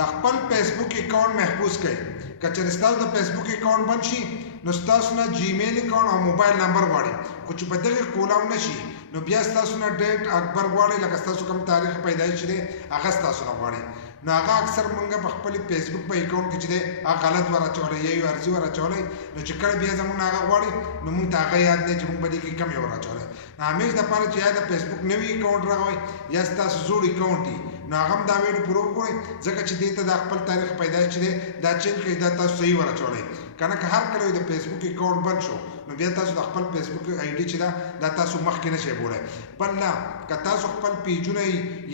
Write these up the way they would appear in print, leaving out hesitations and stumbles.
د خپل فیسبوک اکاونټ محفوظ کړئ. که چېرې ستاسو د فیسبوک اکاونټ بند شي نو ستاسو نه جیمیل اکاونټ او موبایل نمبر غواړي، خو چې په دغې کولاو نه شي نو بیا ستاسو نه ډیټ اکبر غواړي، لکه ستاسو کوم تاریخ پیدایش دی هغه ستاسو نه غواړي. نو هغه اکثر مونږ په خپل فیسبوک په اکاونټ کې چې دی هغه غلط ور اچولی یا یو عرضي ور اچولی، نو چې کله بیا زموږ نه هغه غواړي نو مونږ ته هغه یاد دی چې مونږ به دې کې کم یې ور اچولی. نو همیش دپاره چې یا د فیسبوک نوي اکاونټ راغوئ یا ستاسو زوړ اکاونټ وي نو هغه هم دا ویډیو پوره وګورئ، ځکه چې دې ته دا خپل تاریخ پیدایش چې دی دا چینج کړئ، دا تاسو صحیح ور اچولی. که نه که هر کله د فیسبوک اکاونټ بند شو نو بیا تاسو د خپل فیسبوک آی ډي چې دا تاسو مخکې نشئ بولی. بل نه که تاسو خپل پیجونه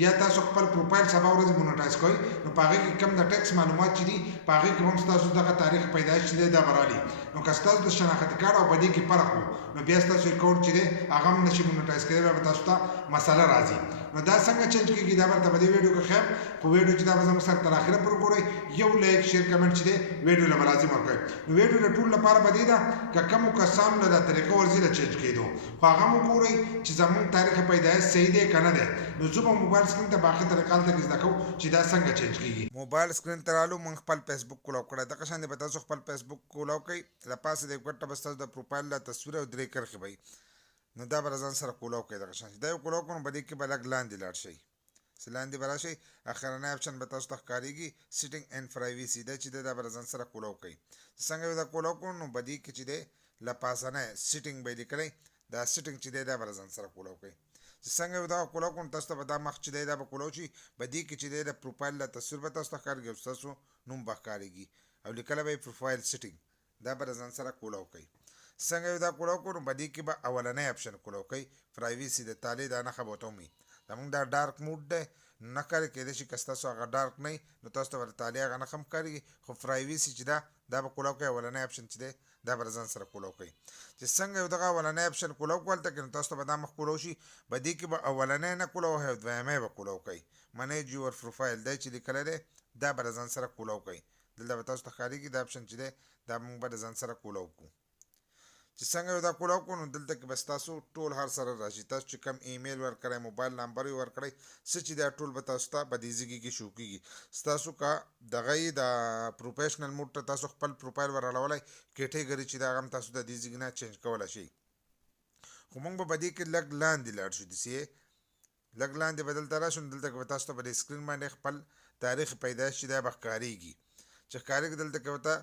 یا تاسو خپل پروفایل سبا ورځې مونیټایز کوئ نو په هغې کې کم د ټیکس معلومات چې دي په هغې کې هم ستاسو دغه تاریخ پیدایش چې دی دا به رالي. نو که ستاسو د شناختي کارت او په دې کې فرق و نو بیا ستاسو اکاونټ چې دی هغه هم نشي مونیټایز کېدی، بیا به تاسو ته مسله راځي. نو دا څنګه چینج کېږي دا به درته په دې ویډیو کې ښیم، خو ویډیو چې دا به زموږ سره تر اخره پورې ګورئ، یو لایک شیر کمنټ چې دی ویډیو له به لازم ورکوئ. نو ویډیو د ټولو لپاره به دې ده که کومو کسانو له دا طریقه ورځي د چینج کېدو، خو هغه هم وګورئ چې زموږ تاریخ پیدایش صحیح دی که نه دی. نو زه به موبایل سکرین ته باقي طریقه هلته کې زده کوو چې دا څنګه چینج کېږي. موبایل سکرین ته رالو، موږ خپل فیسبوک کولاو کړی، دغه شان به تاسو خپل فیسبوک کولاو کوئ، له پاسه د ګوټه به ستاسو د پروفایل له تصویر او درې کرښې به وي، نو دا به له ځان سره کولاو کوئ. دغه شان چې دا یو کولاو کړو نو په دې کې به لږ لاندې لاړ شئ، چې لاندې به راشئ اخرنی اپشن به تاسو ته ښکارېږي سیټینګ اینډ پرایویسي، دا چې دی دا به له ځان سره کولاو کوئ. څنګه به دا کولاو کړو نو په دې کې چې دی له پاسنی سیټینګ به یې لیکلی، دا سیټینګ چې دی دا به له ځان سره کولاو کوئ. چې څنګه به دغه کولاو کړو نو تاسو ته به دا مخ چې دی دا به کولاو شي، په دې کې چې دی د پروفایل له تصویر به تاسو ته ښکارېږي او ستاسو نوم به ښکارېږي او لیکلی به یې پروفایل سیټینګ، دا به له ځان سره کولاو کوئ. څنګه به دا کولاو کړو نو په دې کې به اولنی اپشن کولاو کوئ، پرایویسي د تالې دا نښه به ورته ومومئ. زموږ دا ډارک موډ دی نه ښکاري، کېدای شي که ستاسو هغه ډارک نه وي نو تاسو ته به د تالې هغه نښه هم ښکارېږي، خو پرایویسي چې دا به کولاو کوئ، اولنی اپشن چې دی دا به له ځان سره کولاو کوئ. چې څنګه یو دغه اولنی اپشن کولاو کړو هلته کې نو تاسو ته به دا مخ کولاو شي، په دې کې به اولنی نه کولاو وهئ او دویمی به کولاو کوئ. منیج یور پروفایل دی چې لیکلی دی دا به له ځان سره کولاو کوئ، دلته به تاسو ته ښکارېږي دا اپشن چې دی دا موږ به د ځان سره کولاو کړو. چې څنګه یو دا کولاو کړو نو دلته کې به ستاسو ټول هر سره راشي، تاسو چې کوم ایمیل ورکړی، موبایل نمبر یې ورکړی، څه چې دا ټول به تاسو ته په دې ځای کې شو کېږي. ستاسو که دغه یې د پروفیشنل موډ ته تاسو خپل پروفایل ور اړولی کیټګري چې د هغه هم تاسو د دې ځای نه چینج کولی شئ، خو موږ به په دې کې لږ لاندې لاړ شو، داسې لږ لاندې به دلته راشو نو دلته کې به تاسو ته په دې سکرین باندې خپل تاریخ پیدایش چې دی به ښکارېږي، چې ښکارېږي دلته کې ورته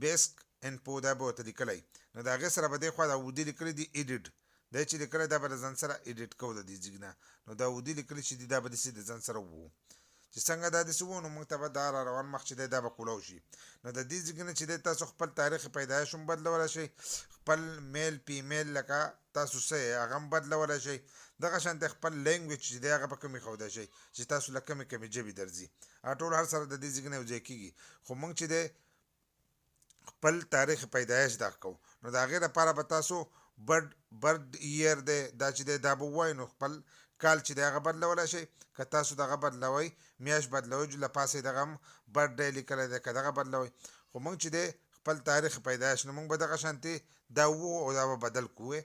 بیسک انفو دا به ورته لیکلی، نو د هغې سره به دې خوا د اودي لیکلی دي ایډیټ، دی چې لیکلی دا به د ځان سره ایډیټ کوو د دې ځای نه، نو دا اودي لیکلی چې دي دا به داسې د ځان سره ووو. چې څنګه دا داسې وو نو موږ ته به دا را روان مخ چې دی دا به کولاو شي. نو د دې ځای نه چې دی تاسو خپل تاریخ پیدایش هم بدلولی شئ، خپل میل فیمیل لکه تاسو څه یې هغه هم بدلولی شئ، دغه شانتې خپل لینګویج چې دی هغه به کم ایښودی شئ چې تاسو له کمې کمې ژبې درځي، هغه ټول هر سره د دې ځای نه یو ځای کېږي، خو موږ چې دی خپل تاریخ پیدایش دغه کوو نو د هغې لپاره به تاسو برډ اییر دی دا چې دی دا به ووایو نو خپل کال چې دی هغه بدلولی شئ، که تاسو دغه بدلوئ میاشت بدلوئ له پاسه یې دغه هم برډ ډی لیکلی دی که دغه بدلوئ، خو موږ چې دی خپل تاریخ پیدایش نو موږ به دغه شانتې دا ووایو او دا به بدل کړو.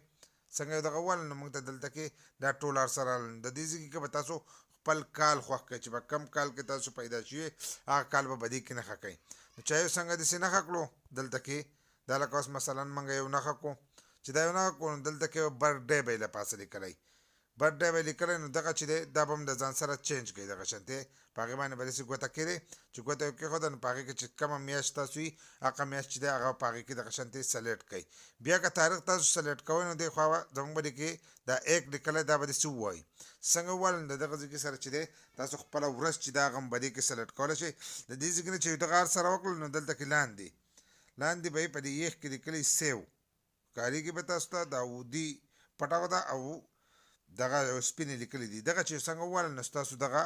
څنګه یو دغه وویل نو موږ ته دلته کې دا ټول هر سره د دې ځای کې به تاسو خپل کال خوښ کړئ چې په کم کال کې تاسو پیدا شوي هغه کال به دې کې نښه کوئ. نو چا یو څنګه داسې نښه کړو دلته کې دا لکه اوس مثلا موږ یو نښه کړو چې دا یو نښه کړو نو دلته کې برډ ډی به یې له پاسه لیکلی، برډ ډی به یې لیکلی نو دغه چې دی دا به هم د ځان سره چینج کوي، دغه شانتې په هغې باندې به داسې ګوته کېدی چې ګوته یې کېښوده نو په هغې کې چې کومه میاشت تاسو وي هغه میاشت چې دی هغه په هغې کې دغه شانتې سلیکټ کوئ. بیا که تاریخ تاسو سلیکټ کوئ نو دې خوا زموږ به دې کې دا ایک لیکلی دا به داسې ووایي. څنګه وویل نو د دغه ځای کې سره چې دی تاسو خپله ورځ چې دا هغه هم به دې کې سلیکټ کولی شئ. د دې ځای کې نه چې دغه هر سره وکړل نو دلته کې لاندې به یې په دې یخ کې لیکلی سیو ښکارېږي به تاسو ته دا اودي پټه ده او دغه سپینې لیکلي دي، دغه چې څنګه وویل نو ستاسو دغه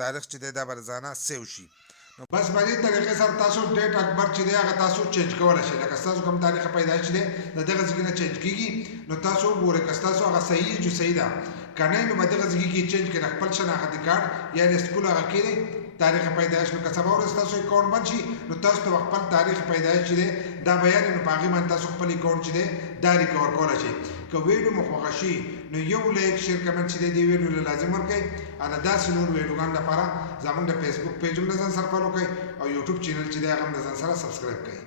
تاریخ چې دی دا به له ځانه سیو شي. بس په دې طریقې سره تاسو ډیټ اکبر چې دی هغه تاسو چینج کولی شئ، لکه ستاسو کوم تاریخ پیدایش چې دی د دغه ځای نه چینج کېږي نو تاسو وګورئ که ستاسو هغه صحیح چې صحیح ده که نه نو په دغه ځای کې چینج کړئ خپل شناختي کارت یا د سکول هغه کېدی تاریخ پیدایش نو که سبا ورځ ستاسو اکاونټ بند شي نو تاسو ته خپل تاریخ پیدایش چې دی دا به یاد نو په هغې باندې تاسو خپل اکاونټ چې دی دا ریکور کولی شئ. که ویډیو مو خوښه شي نو یو لایک شیر کمنټ چې دی ویډیو له لازم ورکړئ انا داسې نور ویډیوګان لپاره زموږ د فیسبوک پیج هم د ځان سره فالو کړئ او یوټیوب چینل چې دی هغه هم د ځان سره سبسکرایب کړئ